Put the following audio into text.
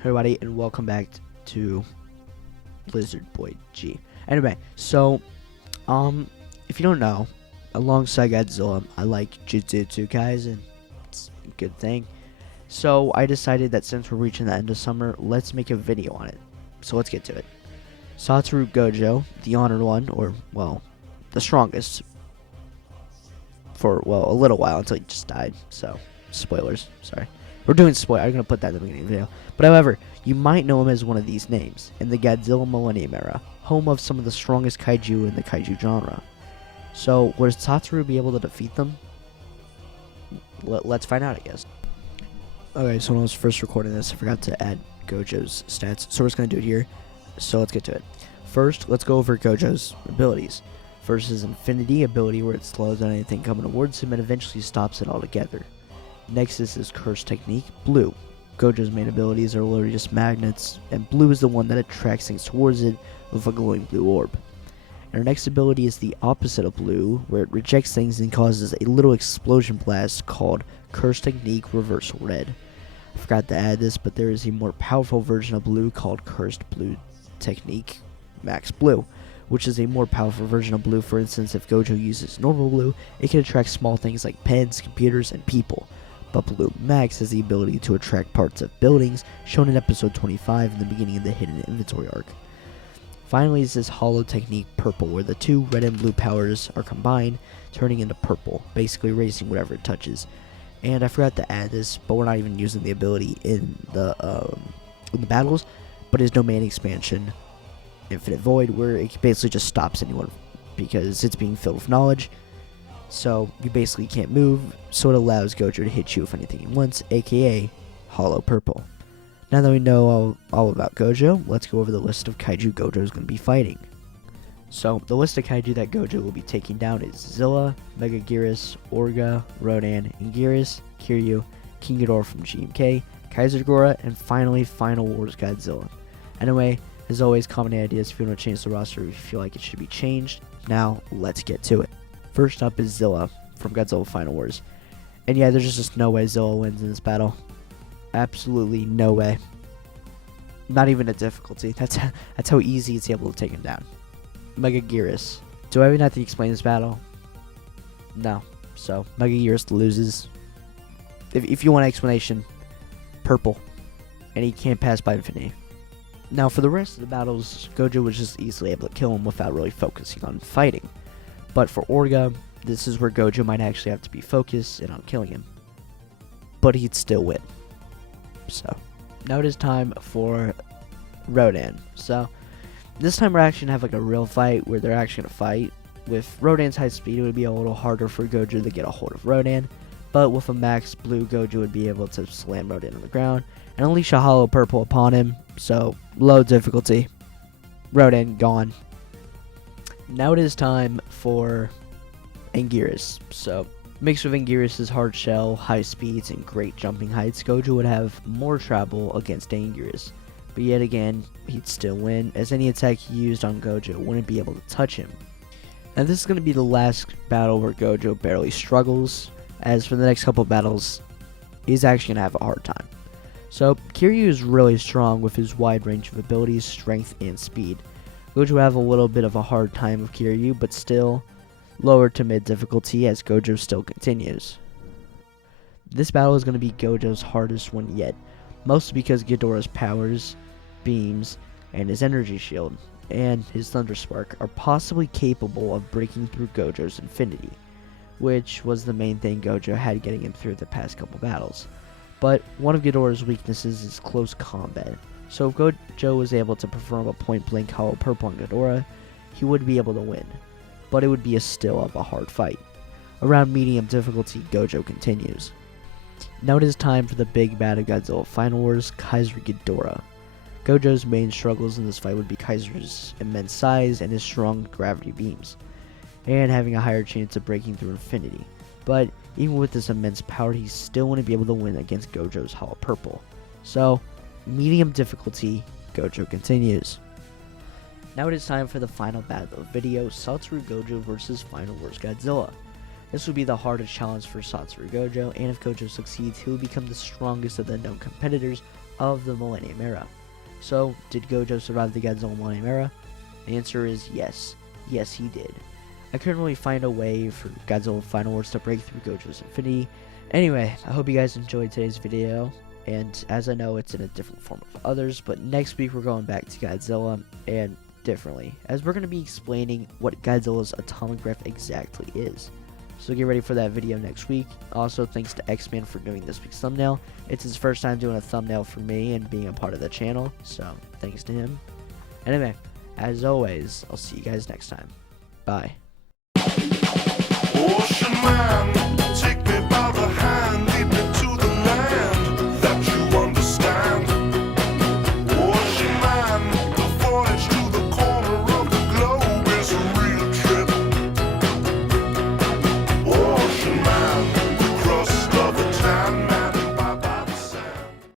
everybody, and welcome back to LizardBoyG. Anyway, so, if you don't know, alongside Godzilla, I like Jujutsu Kaisen. It's a good thing. So, I decided that since we're reaching the end of summer, let's make a video on it. So, let's get to it. Satoru Gojo, the honored one, or, well, the strongest, for, well, a little while until he just died. So, spoilers, sorry. We're doing spoilers. I'm going to put that in the beginning of the video. But however, you might know him as one of these names. In the Godzilla Millenium era, home of some of the strongest kaiju in the kaiju genre. So, would Satoru be able to defeat them? Let's find out, I guess. Okay, so when I was first recording this, I forgot to add Gojo's stats. So we're just going to do it here. So let's get to it. First, let's go over Gojo's abilities. First is Infinity ability, where it slows down anything coming towards him and eventually stops it altogether. Next is his Curse technique, Blue. Gojo's main abilities are literally just magnets, and Blue is the one that attracts things towards it with a glowing blue orb. And our next ability is the opposite of Blue, where it rejects things and causes a little explosion blast called Curse technique, Reversal Red. I forgot to add this, but there is a more powerful version of Blue called Cursed Blue technique, Max Blue, which is a more powerful version of Blue. For instance, if Gojo uses normal Blue, it can attract small things like pens, computers, and people. But Blue Max has the ability to attract parts of buildings, shown in episode 25 in the beginning of the Hidden Inventory arc. Finally is this Hollow technique, Purple, where the two red and blue powers are combined, turning into purple, basically erasing whatever it touches. And I forgot to add this, but we're not even using the ability in the battles, but his domain expansion, Infinite Void, where it basically just stops anyone because it's being filled with knowledge. So you basically can't move, so it allows Gojo to hit you with anything he wants, aka Hollow Purple. Now that we know all about Gojo, let's go over the list of kaiju Gojo is going to be fighting. So the list of kaiju that Gojo will be taking down is Zilla, Megaguirus, Orga, Rodan, Anguirus, Kiryu, King Ghidorah from GMK, Kaiser Gora, and finally Final Wars Godzilla. Anyway, as always, comment ideas if you want to change the roster if you feel like it should be changed. Now, let's get to it. First up is Zilla from Godzilla Final Wars. And yeah, there's just no way Zilla wins in this battle. Absolutely no way. Not even a difficulty. That's how easy it's able to take him down. Megaguirus. Do I even have to explain this battle? No. So, Megaguirus loses. If you want an explanation, purple. And he can't pass by infinity. Now, for the rest of the battles, Gojo was just easily able to kill him without really focusing on fighting. But for Orga, this is where Gojo might actually have to be focused and on killing him. But he'd still win. So, now it is time for Rodan. So, this time we're actually going to have like a real fight where they're actually going to fight. With Rodan's high speed, it would be a little harder for Gojo to get a hold of Rodan. But with a max blue, Gojo would be able to slam Rodan on the ground and unleash a hollow purple upon him. So, low difficulty. Rodan gone. Now it is time for Anguirus. So, mixed with Anguirus' hard shell, high speeds, and great jumping heights, Gojo would have more trouble against Anguirus. But yet again, he'd still win, as any attack he used on Gojo wouldn't be able to touch him. Now this is going to be the last battle where Gojo barely struggles, as for the next couple battles, he's actually going to have a hard time. So, Kiryu is really strong with his wide range of abilities, strength, and speed. Gojo will have a little bit of a hard time with Kiryu, but still lower to mid difficulty as Gojo still continues. This battle is going to be Gojo's hardest one yet, mostly because Ghidorah's powers, beams, and his energy shield, and his Thunder Spark are possibly capable of breaking through Gojo's Infinity, which was the main thing Gojo had getting him through the past couple battles. But one of Ghidorah's weaknesses is close combat. So if Gojo was able to perform a point-blank hollow purple on Ghidorah, he would be able to win, but it would be still of a hard fight. Around medium difficulty, Gojo continues. Now it is time for the big bad of Godzilla Final Wars, Kaiser Ghidorah. Gojo's main struggles in this fight would be Kaiser's immense size and his strong gravity beams, and having a higher chance of breaking through infinity. But even with this immense power, he still wouldn't be able to win against Gojo's hollow purple. So, medium difficulty, Gojo continues. Now it is time for the final battle of the video, Satoru Gojo vs Final Wars Godzilla. This would be the hardest challenge for Satoru Gojo, and if Gojo succeeds, he will become the strongest of the known competitors of the Millennium Era. So, did Gojo survive the Godzilla Millennium Era? The answer is yes. Yes, he did. I couldn't really find a way for Godzilla Final Words to break through Gojo's infinity. Anyway, I hope you guys enjoyed today's video, and as I know, it's in a different form of others, but next week we're going back to Godzilla, and differently, as we're going to be explaining what Godzilla's atomic breath exactly is. So get ready for that video next week. Also, thanks to X-Man for doing this week's thumbnail. It's his first time doing a thumbnail for me and being a part of the channel, so thanks to him. Anyway, as always, I'll see you guys next time. Bye.